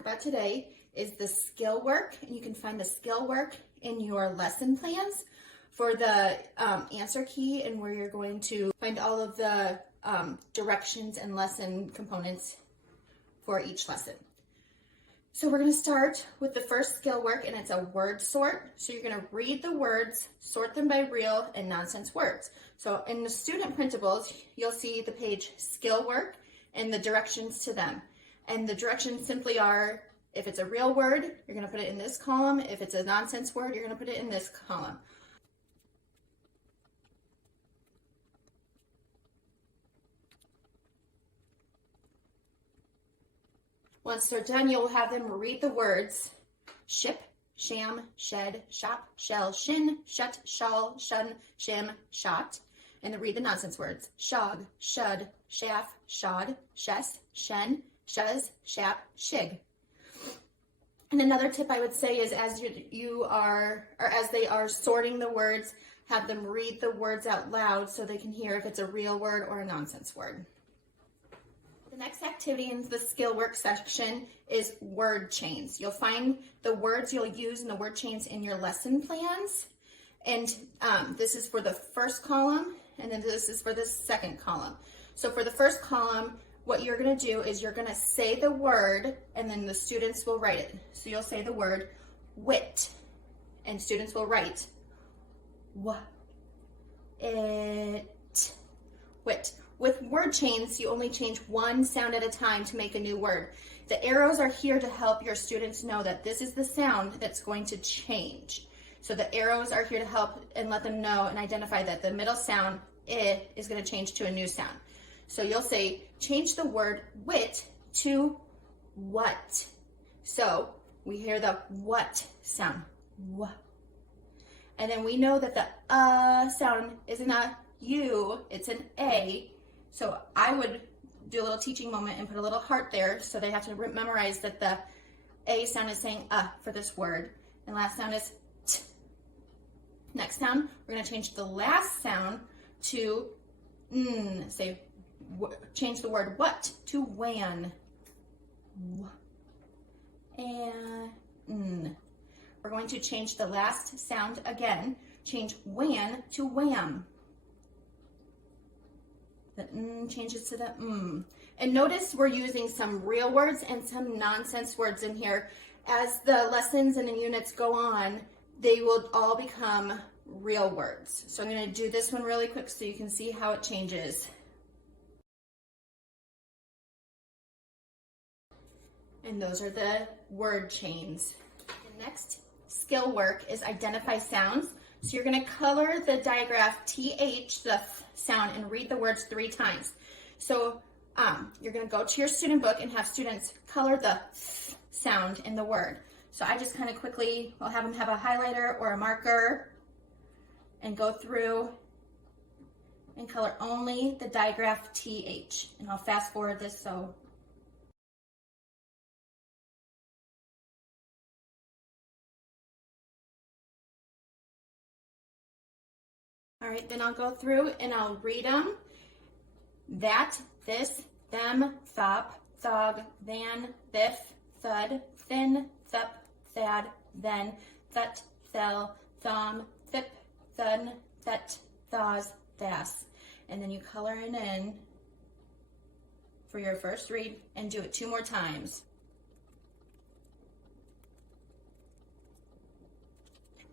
talk about today is the skill work, and you can find the skill work in your lesson plans for the answer key and where you're going to find all of the directions and lesson components for each lesson. So we're going to start with the first skill work, and it's a word sort. So you're going to read the words, sort them by real and nonsense words. So in the student printables, you'll see the page skill work and the directions to them. And the directions simply are, if it's a real word, you're going to put it in this column. If it's a nonsense word, you're going to put it in this column. Once they're done, you'll have them read the words ship, sham, shed, shop, shell, shin, shut, shawl, shun, shim, shot, and then read the nonsense words shog, shud, shaff, shod, shess, shen, shuz, shap, shig. And another tip I would say is as they are sorting the words, have them read the words out loud so they can hear if it's a real word or a nonsense word. The next activity in the skill work section is word chains. You'll find the words you'll use in the word chains in your lesson plans. And this is for the first column, and then this is for the second column. So for the first column, what you're going to do is you're going to say the word, and then the students will write it. So you'll say the word wit, and students will write it, wit. With word chains, you only change one sound at a time to make a new word. The arrows are here to help your students know that this is the sound that's going to change. So the arrows are here to help and let them know and identify that the middle sound, is going to change to a new sound. So you'll say, change the word wit to what. So we hear the what sound, what. And then we know that the sound isn't a U, it's an A. So I would do a little teaching moment and put a little heart there so they have to memorize that the A sound is saying for this word. And last sound is t. Next sound, we're going to change the last sound to n. Change the word what to wan. And n. We're going to change the last sound again. Change wan to wham. The n changes to the m. And notice we're using some real words and some nonsense words in here. As the lessons and the units go on, they will all become real words. So I'm going to do this one really quick so you can see how it changes. And those are the word chains. The next skill work is identify sounds. So you're going to color the digraph TH, the sound, and read the words 3 times. So you're going to go to your student book and have students color the sound in the word. So I just kind of quickly will have them have a highlighter or a marker and go through and color only the digraph TH. And I'll fast forward this so. All right, then I'll go through and I'll read them. That, this, them, thop, thog, than, thif, thud, thin, thup, thad, then, thut, thel, thom, thip, thun, thut, thaws, das. And then you color it in for your first read and do it 2 more times.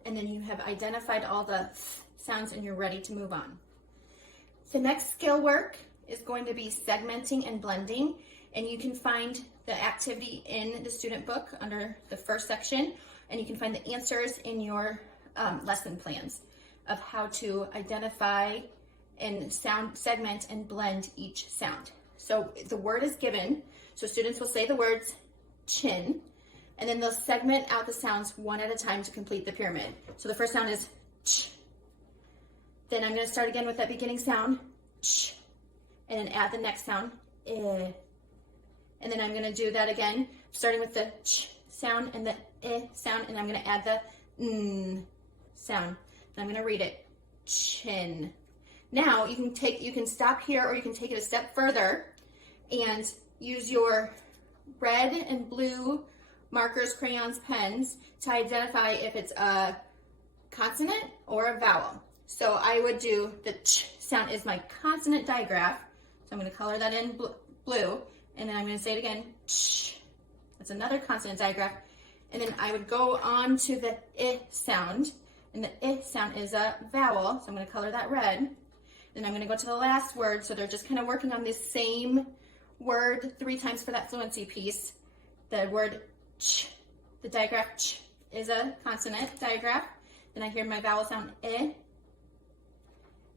And then you have identified all the sounds and you're ready to move on. The next skill work is going to be segmenting and blending, and you can find the activity in the student book under the first section, and you can find the answers in your lesson plans of how to identify and segment and blend each sound. So the word is given, so students will say the words chin, and then they'll segment out the sounds one at a time to complete the pyramid. So the first sound is ch. Then I'm going to start again with that beginning sound, ch, and then add the next sound, eh. And then I'm going to do that again, starting with the ch sound and the eh sound, and I'm going to add the n sound. And I'm going to read it, chin. Now you can stop here, or you can take it a step further and use your red and blue markers, crayons, pens to identify if it's a consonant or a vowel. So I would do the ch sound is my consonant digraph. So I'm going to color that in blue, and then I'm going to say it again, ch. That's another consonant digraph. And then I would go on to the I sound, and the I sound is a vowel, so I'm going to color that red. Then I'm going to go to the last word, so they're just kind of working on this same word 3 times for that fluency piece. The word ch, the digraph ch is a consonant digraph. Then I hear my vowel sound I,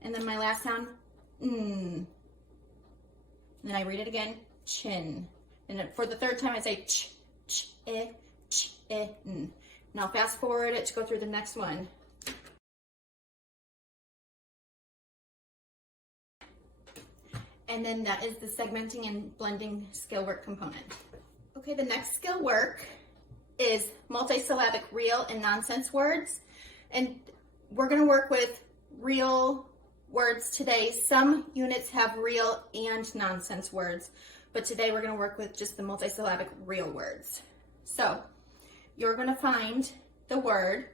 and then my last sound n. And then I read it again, chin. And for the 3rd time I say ch, I, n. Now fast forward it to go through the next one. And then that is the segmenting and blending skill work component. Okay, the next skill work is multisyllabic real and nonsense words. And we're going to work with real words today. Some units have real and nonsense words, but today we're going to work with just the multisyllabic real words. So you're going to find the word,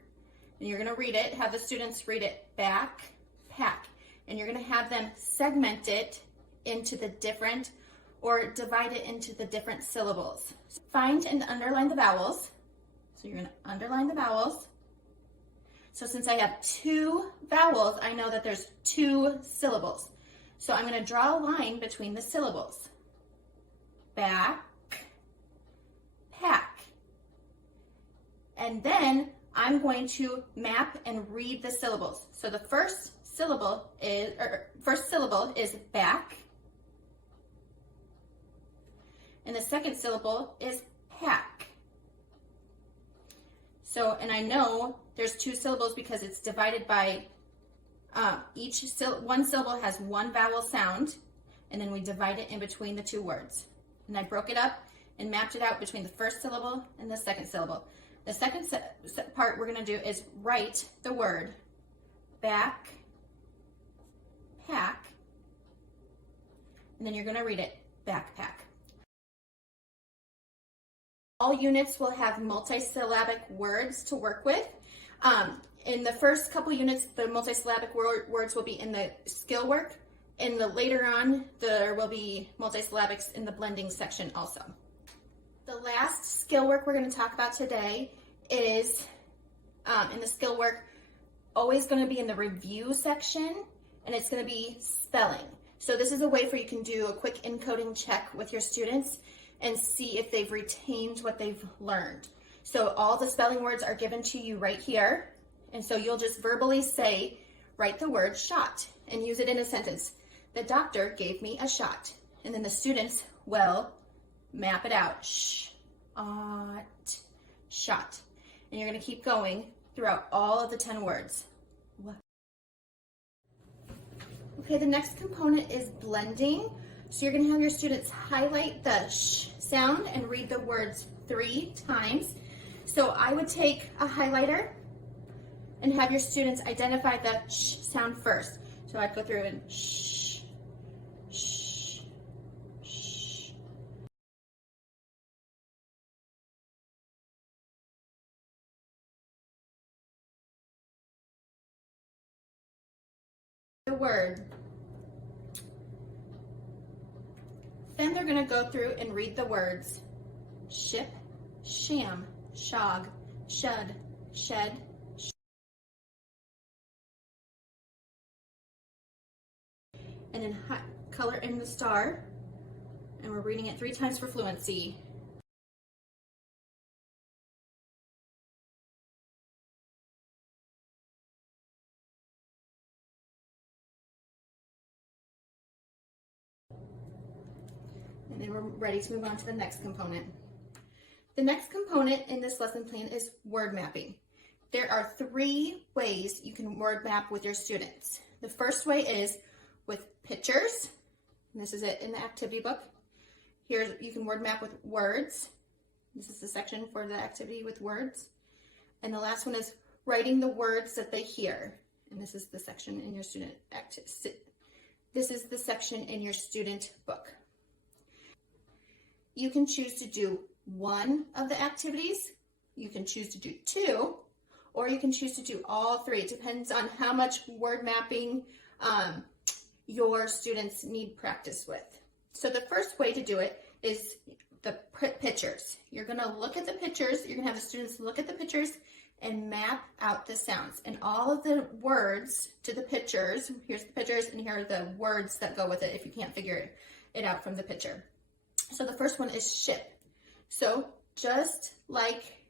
and you're going to read it, have the students read it back, pack, and you're going to have them segment it into the different, or divide it into the different syllables. Find and underline the vowels. So you're going to underline the vowels. So since I have 2 vowels, I know that there's 2 syllables. So I'm going to draw a line between the syllables. Back, pack. And then I'm going to map and read the syllables. So the first syllable is back. And the second syllable is pack. So, and I know there's 2 syllables because it's divided by one syllable has 1 vowel sound, and then we divide it in between the 2 words. And I broke it up and mapped it out between the first syllable and the second syllable. The second part we're going to do is write the word back, pack, and then you're going to read it backpack. All units will have multisyllabic words to work with. In the first couple units, the multisyllabic words will be in the skill work, and later on, there will be multisyllabics in the blending section also. The last skill work we're going to talk about today is, in the skill work, always going to be in the review section, and it's going to be spelling. So this is a way for you can do a quick encoding check with your students and see if they've retained what they've learned. So all the spelling words are given to you right here. And so you'll just verbally say, write the word shot and use it in a sentence. The doctor gave me a shot. And then the students will map it out. Shot. And you're going to keep going throughout all of the 10 words. Okay, the next component is blending. So you're going to have your students highlight the sh sound and read the words 3 times. So I would take a highlighter and have your students identify the sh sound first. So I'd go through and sh, sh, sh. The word. Then they're going to go through and read the words ship, sham, shog, shud, shed, and then color in the star, and we're reading it 3 times for fluency. And then we're ready to move on to the next component. The next component in this lesson plan is word mapping. There are 3 ways you can word map with your students. The first way is with pictures, and this is it in the activity book. Here you can word map with words. This is the section for the activity with words. And the last one is writing the words that they hear. And this is the section in your student book. You can choose to do one of the activities, you can choose to do two, or you can choose to do all three. It depends on how much word mapping your students need practice with. So the first way to do it is the pictures. You're gonna look at the pictures, you're gonna have the students look at the pictures and map out the sounds. And all of the words to the pictures, here's the pictures and here are the words that go with it if you can't figure it out from the picture. So the first one is ship. So just like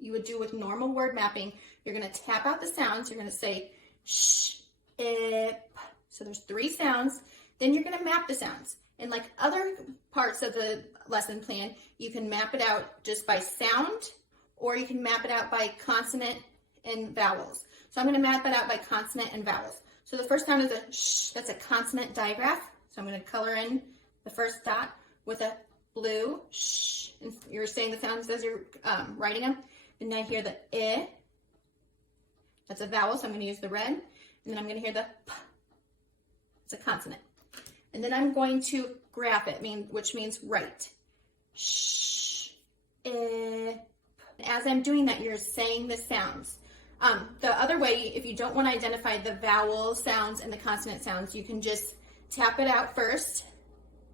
you would do with normal word mapping, you're gonna tap out the sounds, you're gonna say sh, ip. So there's three sounds, then you're gonna map the sounds. And like other parts of the lesson plan, you can map it out just by sound, or you can map it out by consonant and vowels. So I'm gonna map it out by consonant and vowels. So the first sound is a sh, that's a consonant digraph. So I'm gonna color in the first dot with a blue sh. And you're saying the sounds as you're writing them. And I hear the I, that's a vowel, so I'm gonna use the red. And then I'm gonna hear the p, it's a consonant. And then I'm going to graph it, which means write. Sh, ip. As I'm doing that, you're saying the sounds. The other way, if you don't want to identify the vowel sounds and the consonant sounds, you can just tap it out first.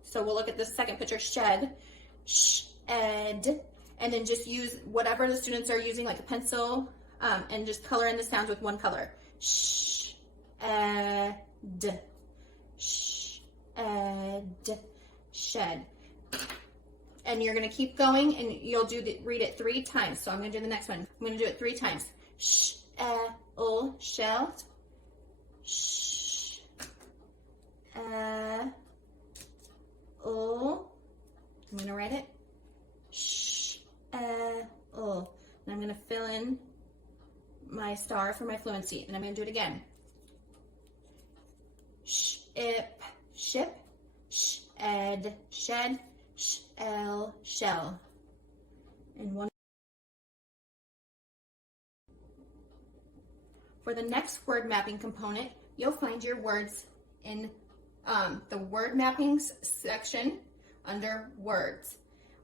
So we'll look at the second picture, shed, shed, and then just use whatever the students are using, like a pencil, and just color in the sounds with one color. Sh, ed, sh, ed, shed. And you're going to keep going, and you'll read it 3 times. So I'm going to do the next one. I'm going to do it 3 times. Sh, shell. Sh, I'm going to write it. Sh, and I'm going to fill in my star for my fluency, and I'm going to do it again. Sh, ip, ship. Sh, ed, shed. Shell, shell. And one. For the next word mapping component, you'll find your words in the word mappings section under words,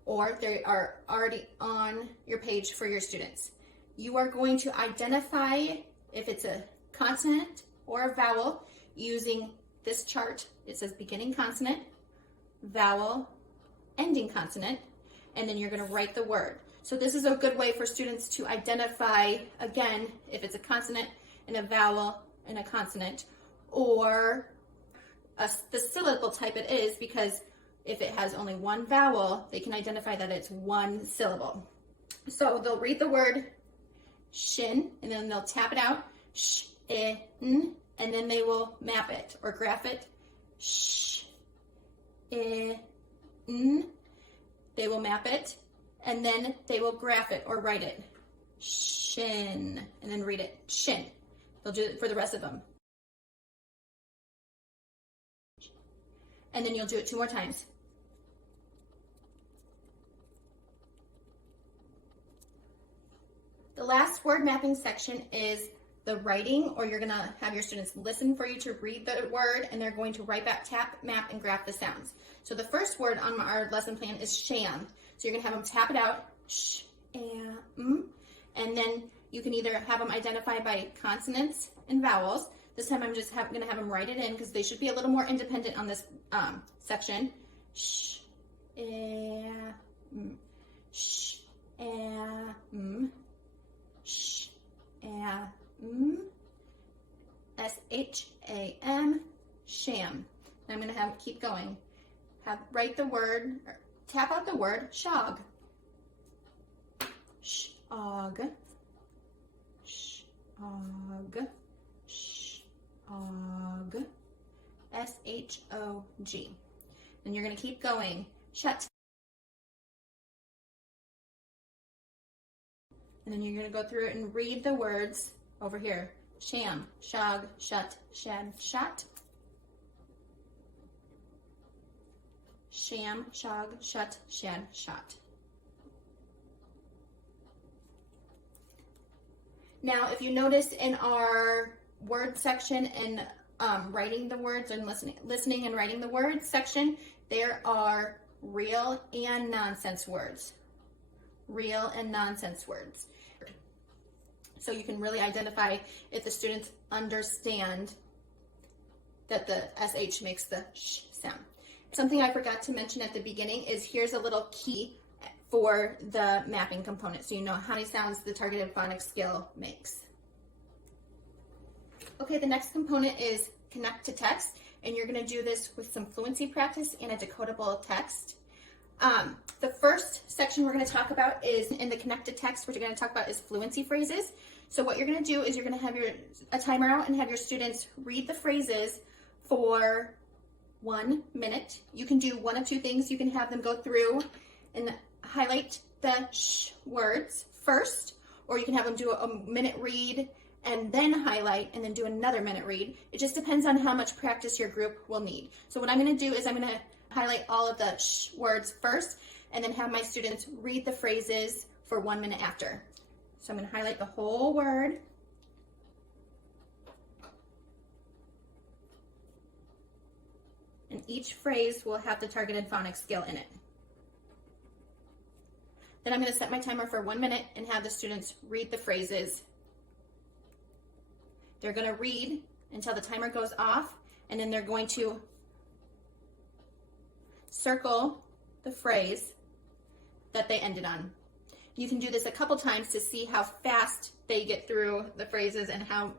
or they are already on your page for your students. You are going to identify if it's a consonant or a vowel using this chart. It says beginning consonant, vowel, ending consonant, and then you're going to write the word. So this is a good way for students to identify, again, if it's a consonant and a vowel and a consonant, or the syllable type it is, because if it has only one vowel, they can identify that it's one syllable. So they'll read the word shin, and then they'll tap it out, sh, in, and then they will map it or graph it, sh, in. They will map it, and then they will graph it or write it. Shin, and then read it. Shin. They'll do it for the rest of them. And then you'll do it 2 more times. The last word mapping section is the writing, or you're gonna have your students listen for you to read the word, and they're going to write back, tap, map, and graph the sounds. So the first word on our lesson plan is sham. So you're gonna have them tap it out, sh, and then you can either have them identify by consonants and vowels. This time I'm just gonna have them write it in, because they should be a little more independent on this section. Sh, sh, sh, S-H-A-M, sham. And I'm going to have keep going. Write the word, tap out the word, shog. Shog. Shog. Shog. S-H-O-G. And you're going to keep going. Shut. And then you're going to go through it and read the words over here. Sham, shog, shut, shad, shot. Sham, shog, shut, shad, shot. Now, if you notice in our word section and writing the words and listening and writing the words section, there are real and nonsense words. real and nonsense words. So you can really identify if the students understand that the SH makes the sh sound. Something I forgot to mention at the beginning is here's a little key for the mapping component, so you know how many sounds the targeted phonics scale makes. Okay, the next component is connect to text, and you're going to do this with some fluency practice and a decodable text. The first section we're going to talk about is in the connect to text. What you're going to talk about is fluency phrases. So what you're going to do is you're going to have a timer out and have your students read the phrases for 1 minute. You can do one of two things. You can have them go through and highlight the sh words first, or you can have them do a minute read and then highlight and then do another minute read. It just depends on how much practice your group will need. So what I'm going to do is I'm going to highlight all of the sh words first and then have my students read the phrases for 1 minute after. So I'm going to highlight the whole word. And each phrase will have the targeted phonics scale in it. Then I'm going to set my timer for 1 minute and have the students read the phrases. They're going to read until the timer goes off, and then they're going to circle the phrase that they ended on. You can do this a couple times to see how fast they get through the phrases and how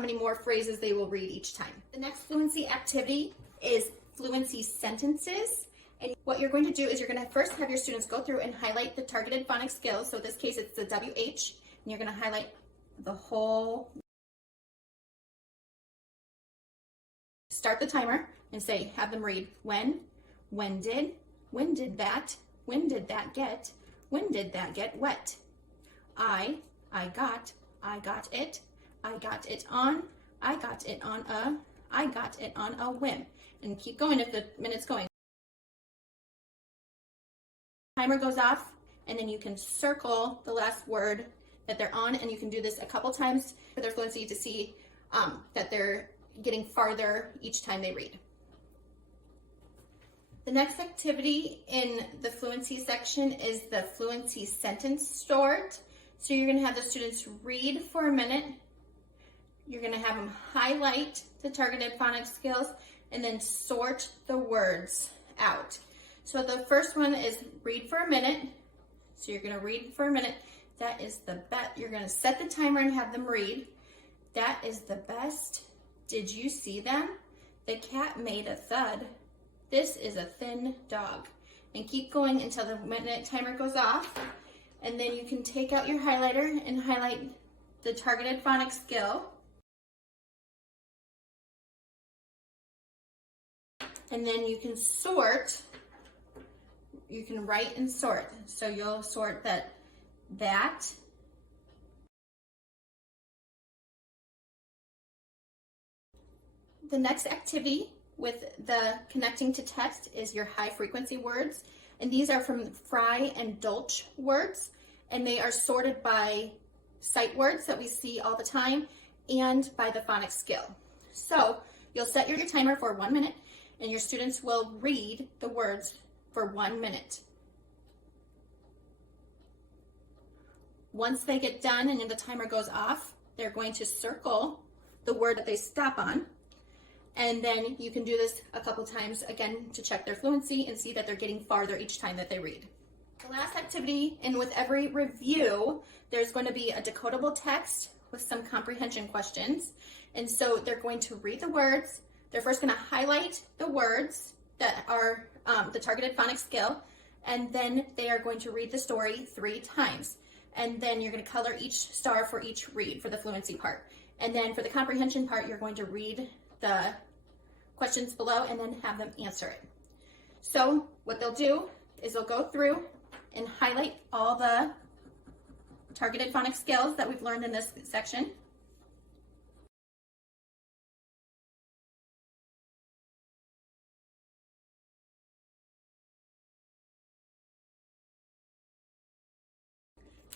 many more phrases they will read each time. The next fluency activity is fluency sentences. And what you're going to do is you're going to first have your students go through and highlight the targeted phonics skills. So in this case, it's the WH, and you're going to highlight the whole. Start the timer and say, have them read when did that get, when did that get wet? I got it on a whim. And keep going if the minute's going. Timer goes off, and then you can circle the last word that they're on, and you can do this a couple times for their fluency to see that they're getting farther each time they read. The next activity in the fluency section is the fluency sentence sort. So you're going to have the students read for a minute. You're going to have them highlight the targeted phonics skills and then sort the words out. So the first one is read for a minute. So you're going to read for a minute. That is the best. You're going to set the timer and have them read. That is the best. Did you see them? The cat made a thud. This is a thin dog. And keep going until the minute timer goes off. And then you can take out your highlighter and highlight the targeted phonics skill. And then you can sort. You can write and sort. So you'll sort that. The next activity with the connecting to text is your high frequency words. And these are from Fry and Dolch words. And they are sorted by sight words that we see all the time and by the phonics skill. So you'll set your timer for 1 minute and your students will read the words for 1 minute. Once they get done and then the timer goes off, they're going to circle the word that they stop on. And then you can do this a couple times again to check their fluency and see that they're getting farther each time that they read. The last activity, and with every review, there's going to be a decodable text with some comprehension questions. And so they're going to read the words. They're first going to highlight the words that are the targeted phonics skill, and then they are going to read the story 3 times. And then you're going to color each star for each read for the fluency part. And then for the comprehension part, you're going to read the questions below and then have them answer it. So what they'll do is they'll go through and highlight all the targeted phonics skills that we've learned in this section.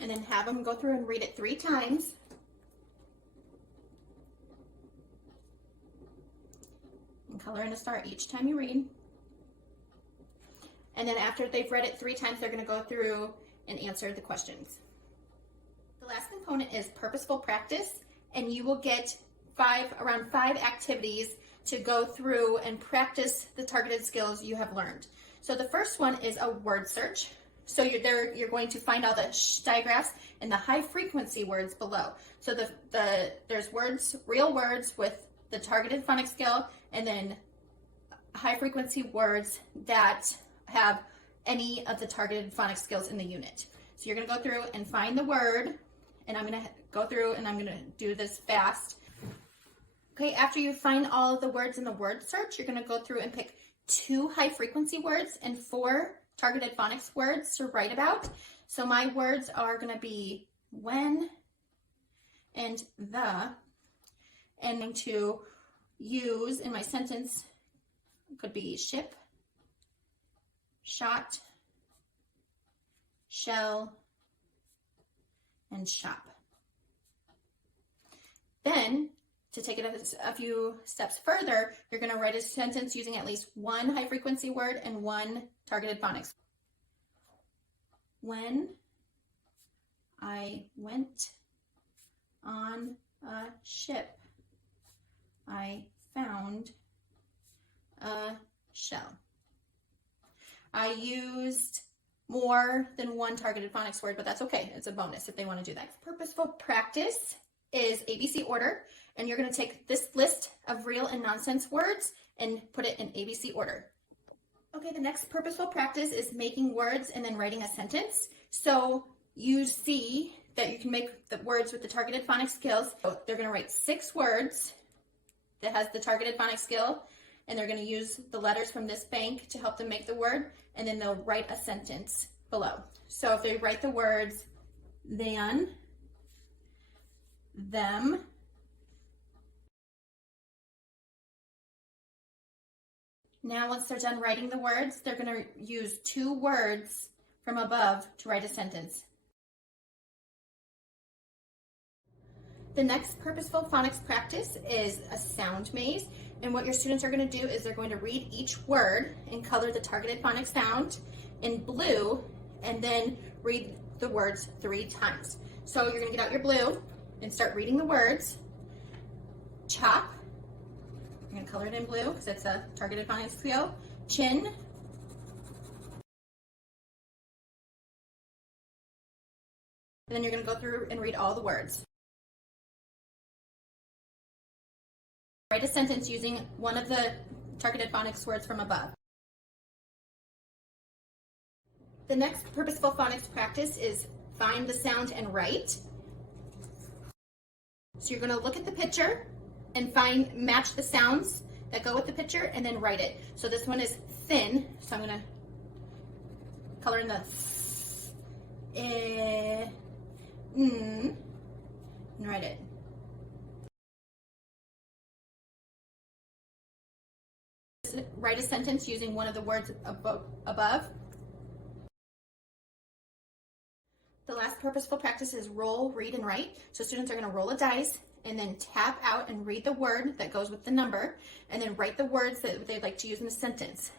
And then have them go through and read it 3 times. And color in a star each time you read. And then after they've read it 3 times, they're going to go through and answer the questions. The last component is purposeful practice, and you will get around five activities to go through and practice the targeted skills you have learned. So the first one is a word search. So you're going to find all the digraphs and the high frequency words below. So there's words, real words with the targeted phonics skill, and then high frequency words that have any of the targeted phonics skills in the unit. So you're going to go through and find the word, and I'm going to go through and I'm going to do this fast. Okay, after you find all of the words in the word search, you're going to go through and pick 2 high frequency words and 4 targeted phonics words to write about. So my words are going to be when and the, and I'm going to use in my sentence, could be ship, shot, shell, and shop. Then, to take it a few steps further, you're going to write a sentence using at least 1 high frequency word and 1 targeted phonics. When I went on a ship, I found a shell. I used more than 1 targeted phonics word, but that's okay. It's a bonus if they want to do that. Purposeful practice is ABC order, and you're going to take this list of real and nonsense words and put it in ABC order. Okay, the next purposeful practice is making words and then writing a sentence. So you see that you can make the words with the targeted phonics skills. So they're going to write 6 words that has the targeted phonics skill, and they're going to use the letters from this bank to help them make the word, and then they'll write a sentence below. So if they write the words than, them, now once they're done writing the words, they're going to use 2 words from above to write a sentence. The next purposeful phonics practice is a sound maze, and what your students are going to do is they're going to read each word and color the targeted phonics sound in blue, and then read the words 3 times. So you're going to get out your blue and start reading the words. Chop, you're going to color it in blue because it's a targeted phonics skill. Chin, and then you're going to go through and read all the words. Write a sentence using one of the targeted phonics words from above. The next purposeful phonics practice is find the sound and write. So you're going to look at the picture and match the sounds that go with the picture and then write it. So this one is thin, so I'm going to color in the and write it. Write a sentence using one of the words above. The last purposeful practice is roll, read, and write. So students are going to roll a dice and then tap out and read the word that goes with the number, and then write the words that they'd like to use in a sentence.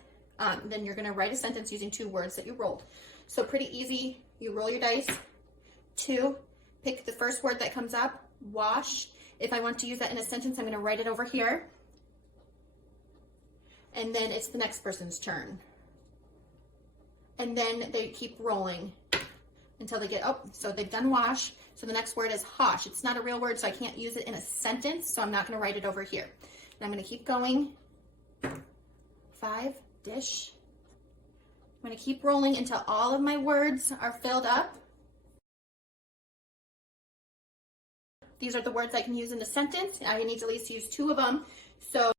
Then you're going to write a sentence using 2 words that you rolled. So pretty easy. You roll your dice. 2, pick the first word that comes up, wash. If I want to use that in a sentence, I'm going to write it over here. And then it's the next person's turn. And then they keep rolling until they get, so they've done wash. So the next word is hosh. It's not a real word, so I can't use it in a sentence, so I'm not going to write it over here. And I'm going to keep going. 5, dish. I'm going to keep rolling until all of my words are filled up. These are the words I can use in the sentence. I need to at least use 2 of them. So